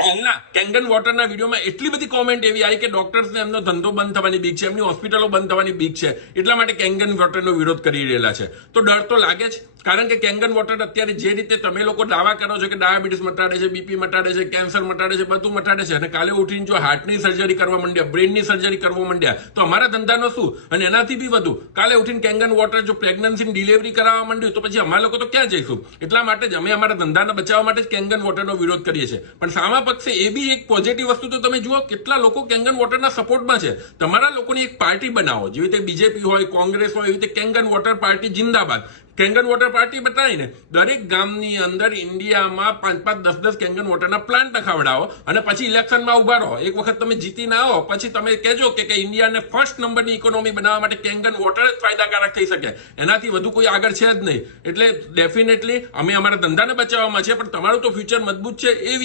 કાલના કેંગન વોટરના વિડીયોમાં એટલી બધી કોમેન્ટ એવી આવી કે ડોક્ટર્સને એમનો ધંધો બંધ થવાની બીક છે, એમની હોસ્પિટલો બંધ થવાની બીક છે, એટલા માટે કેંગન વોટરનો વિરોધ કરી રહેલા છે. તો ડર તો લાગે જ, કારણ કે કેંગન વોટર અત્યારે જે રીતે તમે લોકો દાવા કરો છો કે ડાયાબિટીસ મટાડે છે, બીપી મટાડે છે, કેન્સર મટાડે છે, બધું મટાડે છે, અને કાલે ઉઠીને જો હાર્ટની સર્જરી કરવા માંડ્યા, બ્રેનની સર્જરી કરવા માંડ્યા, તો અમારા ધંધાનો શું? અને એનાથી બી વધુ કાલે ઉઠીને કેંગન વોટર જો પ્રેગ્નન્સી ડિલિવરી કરાવવા માંડ્યું તો પછી અમારા લોકો તો ક્યાં જઈશું? એટલા માટે જ અમે અમારા ધંધાને બચાવવા માટે જ કેંગન વોટરનો વિરોધ કરીએ છીએ. પણ સામા પક્ષે એ બી એક પોઝિટિવ વસ્તુ તો તમે જુઓ, કેટલા લોકો કેંગન વોટરના સપોર્ટમાં છે. તમારા લોકોની એક પાર્ટી બનાવો, જેવી રીતે બીજેપી હોય, કોંગ્રેસ હોય, એવી રીતે કેંગન વોટર પાર્ટી જિંદાબાદ. કેંગન વોટર પાર્ટી બતાવીને દરેક ગામની અંદર ઇન્ડિયામાં 5-5, 10-10 કેંગન વોટરના પ્લાન્ટ નખાવડાવો અને પછી ઇલેક્શનમાં ઉભા રહો. એક વખત તમે જીતીને આવો પછી તમે કહેજો કે ઇન્ડિયાને ફર્સ્ટ નંબરની ઇકોનોમી બનાવવા માટે કેંગન વોટર જ ફાયદાકારક થઈ શકે, એનાથી વધુ કોઈ આગળ છે જ નહીં. એટલે ડેફિનેટલી અમે અમારા ધંધાને બચાવવામાં છે, પણ તમારું તો ફ્યુચર મજબૂત છે એ